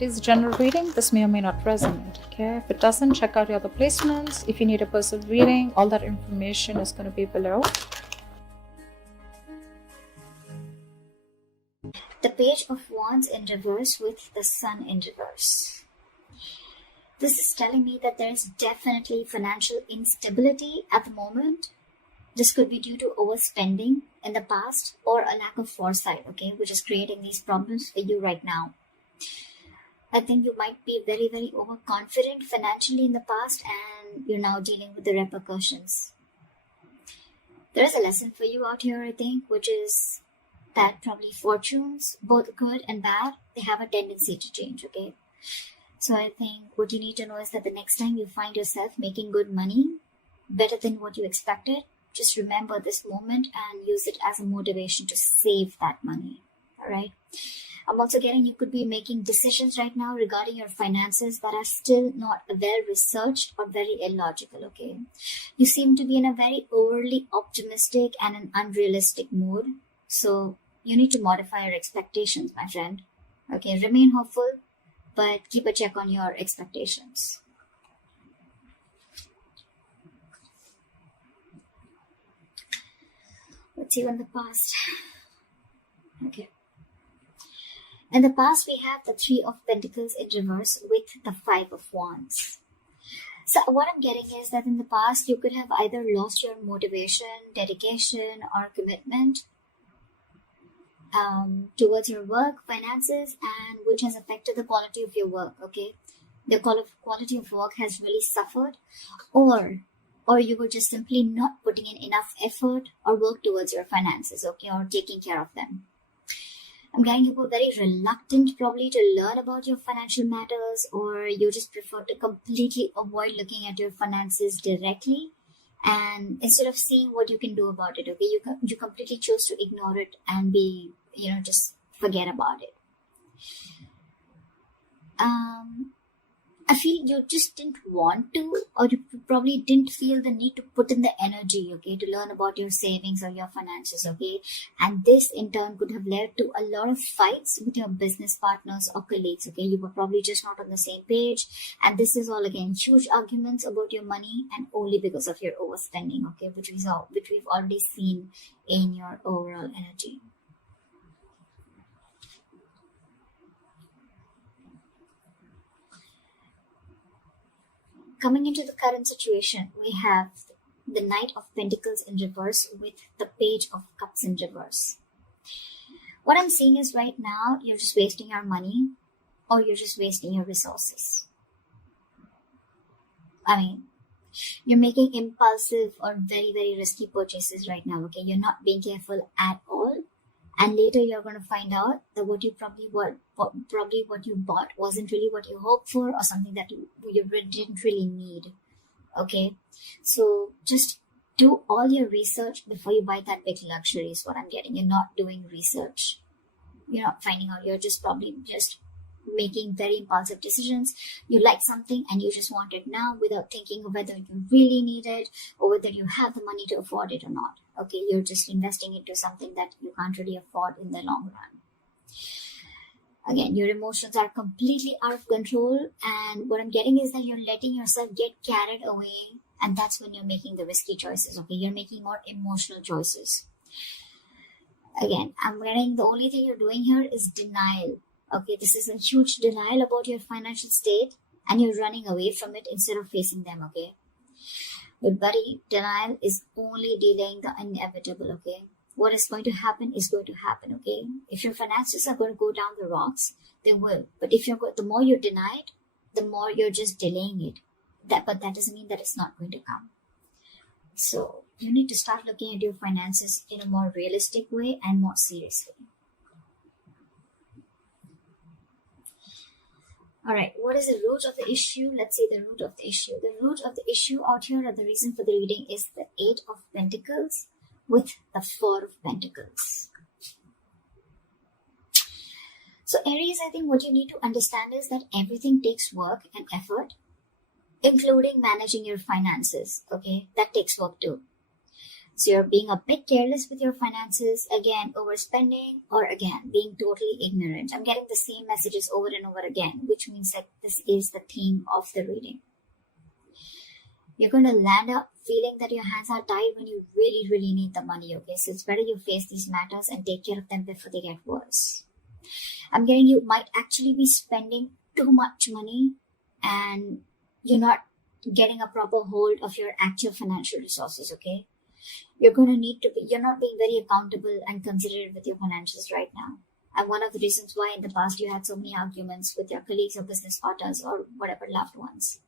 It is general reading. This may or may not resonate. Okay, if it doesn't, check out your other placements. If you need a personal reading, all that information is going to be below. The Page of Wands in reverse with the Sun in reverse. This is telling me that there is definitely financial instability at the moment. This could be due to overspending in the past or a lack of foresight, okay, which is creating these problems for you right now. I think you might be very, very overconfident financially in the past and you're now dealing with the repercussions. There is a lesson for you out here, I think, which is that probably fortunes, both good and bad, they have a tendency to change, okay? So I think what you need to know is that the next time you find yourself making good money, better than what you expected, just remember this moment and use it as a motivation to save that money, all right? I'm also getting you could be making decisions right now regarding your finances that are still not well researched or very illogical, okay? You seem to be in a very overly optimistic and an unrealistic mood. So you need to modify your expectations, my friend. Okay, remain hopeful, but keep a check on your expectations. Let's see in the past. Okay. In the past, we have the Three of Pentacles in reverse with the Five of Wands. So what I'm getting is that in the past, you could have either lost your motivation, dedication, or commitment towards your work, finances, and which has affected the quality of your work, okay? The quality of work has really suffered, or you were just simply not putting in enough effort or work towards your finances, okay, or taking care of them. I'm getting you were very reluctant probably to learn about your financial matters, or you just prefer to completely avoid looking at your finances directly, and instead of seeing what you can do about it, okay, you completely chose to ignore it and be, just forget about it. I feel you just didn't want to, or you probably didn't feel the need to put in the energy, okay, to learn about your savings or your finances, okay? And this in turn could have led to a lot of fights with your business partners or colleagues, okay? You were probably just not on the same page. And this is all, again, huge arguments about your money and only because of your overspending, okay, which we've already seen in your overall energy. Coming into the current situation, we have the Knight of Pentacles in reverse with the Page of Cups in reverse. What I'm seeing is right now, you're just wasting your money or you're just wasting your resources. I mean, you're making impulsive or very, very risky purchases right now, okay? You're not being careful at all. And later you're going to find out that what you bought wasn't really what you hoped for, or something that you didn't really need. Okay, so just do all your research before you buy that big luxury is what I'm getting. You're not doing research. You're not finding out. You're just probably just making very impulsive decisions. You like something and you just want it now without thinking of whether you really need it or whether you have the money to afford it or not. Okay, you're just investing into something that you can't really afford in the long run. Again, your emotions are completely out of control, and what I'm getting is that you're letting yourself get carried away, and that's when you're making the risky choices. Okay, you're making more emotional choices. Again, I'm getting the only thing you're doing here is denial. Okay, this is a huge denial about your financial state, and you're running away from it instead of facing them, okay? But buddy, denial is only delaying the inevitable, okay? What is going to happen is going to happen, okay? If your finances are going to go down the rocks, they will. But if the more you deny it, the more you're just delaying it. But that doesn't mean that it's not going to come. So you need to start looking at your finances in a more realistic way and more seriously. All right, what is the root of the issue? Let's see the root of the issue. The root of the issue out here, or the reason for the reading, is the Eight of Pentacles with the Four of Pentacles. So Aries, I think what you need to understand is that everything takes work and effort, including managing your finances, okay? That takes work too. So you're being a bit careless with your finances, again, overspending, or again, being totally ignorant. I'm getting the same messages over and over again, which means that this is the theme of the reading. You're going to land up feeling that your hands are tied when you really, really need the money, okay? So it's better you face these matters and take care of them before they get worse. I'm getting you might actually be spending too much money and you're not getting a proper hold of your actual financial resources, okay? You're not being very accountable and considerate with your finances right now. And one of the reasons why in the past you had so many arguments with your colleagues or business partners or whatever loved ones.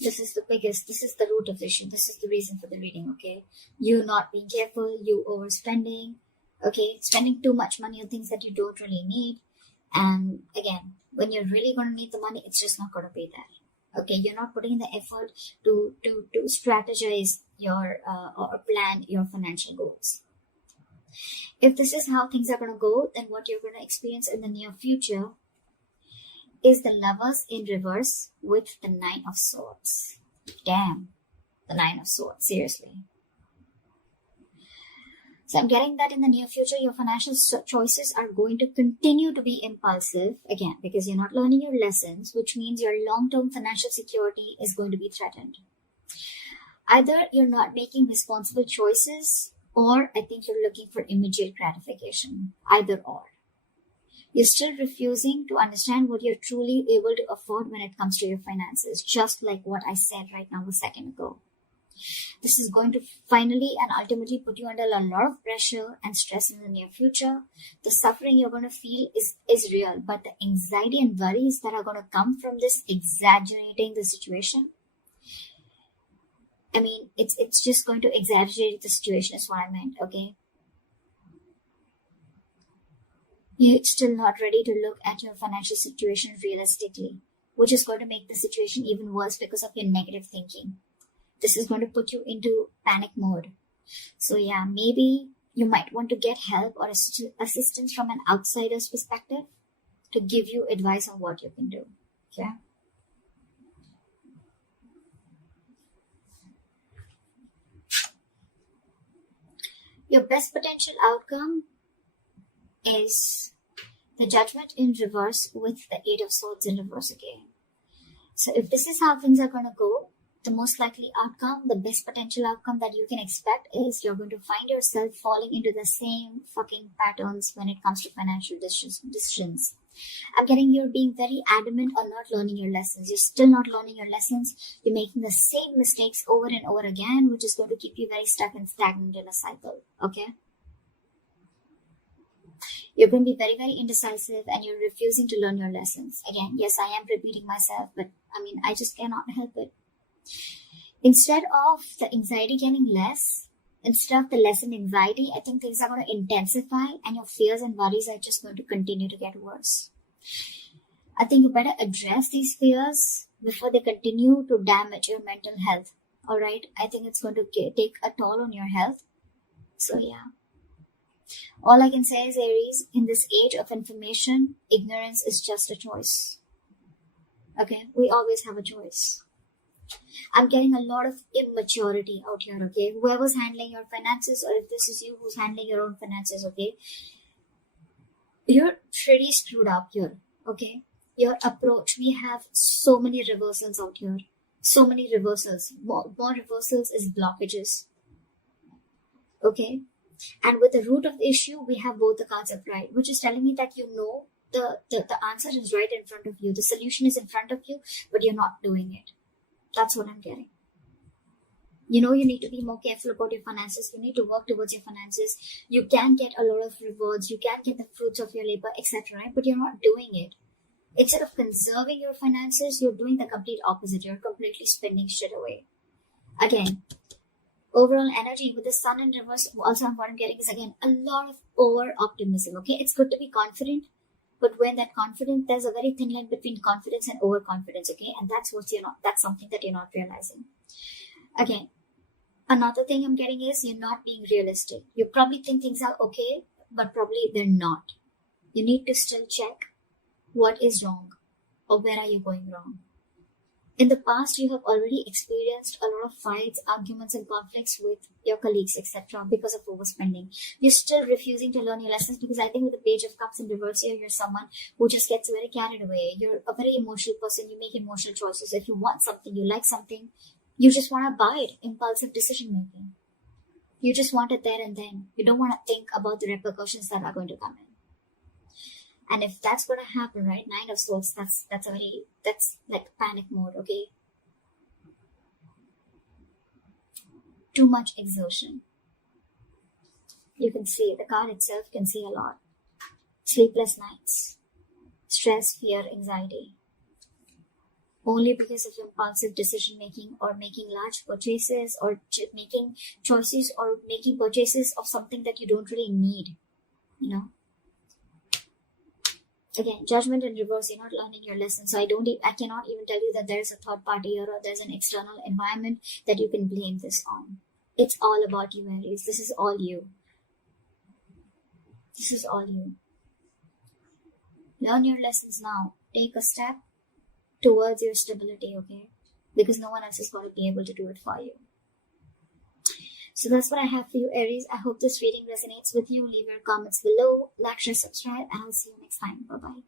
This is the root of the issue. This is the reason for the reading, okay? You not being careful, you overspending, okay? Spending too much money on things that you don't really need. And again, when you're really going to need the money, it's just not going to be there, okay? You're not putting in the effort to strategize your or plan your financial goals. If this is how things are going to go, then what you're going to experience in the near future is the Lovers in reverse with the Nine of Swords. Damn, the Nine of Swords, seriously. So I'm getting that in the near future, your financial choices are going to continue to be impulsive, again, because you're not learning your lessons, which means your long-term financial security is going to be threatened. Either you're not making responsible choices, or I think you're looking for immediate gratification. Either or. You're still refusing to understand what you're truly able to afford when it comes to your finances, just like what I said right now a second ago. This is going to finally and ultimately put you under a lot of pressure and stress in the near future. The suffering you're going to feel is real, but the anxiety and worries that are going to come from this exaggerating the situation, I mean, it's just going to exaggerate the situation is what I meant, okay? You're still not ready to look at your financial situation realistically, which is going to make the situation even worse because of your negative thinking. This is going to put you into panic mode. So yeah, maybe you might want to get help or assistance from an outsider's perspective to give you advice on what you can do. Okay? Your best potential outcome is the Judgment in reverse with the Eight of Swords in reverse again. So if this is how things are going to go, the most likely outcome, the best potential outcome that you can expect is you're going to find yourself falling into the same fucking patterns when it comes to financial decisions. I'm getting you're being very adamant on not learning your lessons. You're still not learning your lessons. You're making the same mistakes over and over again, which is going to keep you very stuck and stagnant in a cycle. Okay? You're going to be very, very indecisive and you're refusing to learn your lessons. Again, yes, I am repeating myself, but I mean, I just cannot help it. Instead of the anxiety getting less, instead of the lessened anxiety, I think things are going to intensify and your fears and worries are just going to continue to get worse. I think you better address these fears before they continue to damage your mental health. Alright? I think it's going to take a toll on your health. So yeah. All I can say is, Aries, in this age of information, ignorance is just a choice. Okay? We always have a choice. I'm getting a lot of immaturity out here, okay? Whoever's handling your finances, or if this is you who's handling your own finances, okay? You're pretty screwed up here, okay? Your approach, we have so many reversals out here. So many reversals. More reversals is blockages. Okay? And with the root of the issue, we have both the cards upright, which is telling me that you know the answer is right in front of you. The solution is in front of you, but you're not doing it. That's what I'm getting. You know, you need to be more careful about your finances. You need to work towards your finances. You can get a lot of rewards. You can get the fruits of your labor, etc. Right? But you're not doing it. Instead of conserving your finances, you're doing the complete opposite. You're completely spending shit away. Again, overall energy with the sun in reverse, also what I'm getting is, again, a lot of over-optimism. Okay, it's good to be confident. But when that confidence, there's a very thin line between confidence and overconfidence, okay? And that's something that you're not realizing. Again, another thing I'm getting is you're not being realistic. You probably think things are okay, but probably they're not. You need to still check what is wrong or where are you going wrong. In the past, you have already experienced a lot of fights, arguments, and conflicts with your colleagues, etc., because of overspending. You're still refusing to learn your lessons because I think with the Page of Cups in reverse here, you're someone who just gets very carried away. You're a very emotional person. You make emotional choices. If you want something, you like something, you just want to buy it. Impulsive decision making. You just want it there and then. You don't want to think about the repercussions that are going to come in. And if that's going to happen, right, Nine of Swords, that's like panic mode, okay? Too much exertion. You can see, the card itself can see a lot. Sleepless nights. Stress, fear, anxiety. Only because of impulsive decision making or making large purchases or making choices or making purchases of something that you don't really need, you know? Again, judgment in reverse, you're not learning your lesson. So I cannot even tell you that there's a third party or there's an external environment that you can blame this on. It's all about you, Aries. This is all you. This is all you. Learn your lessons now. Take a step towards your stability, okay? Because no one else is going to be able to do it for you. So that's what I have for you, Aries. I hope this reading resonates with you. Leave your comments below, like, share, subscribe, and I'll see you next time. Bye-bye.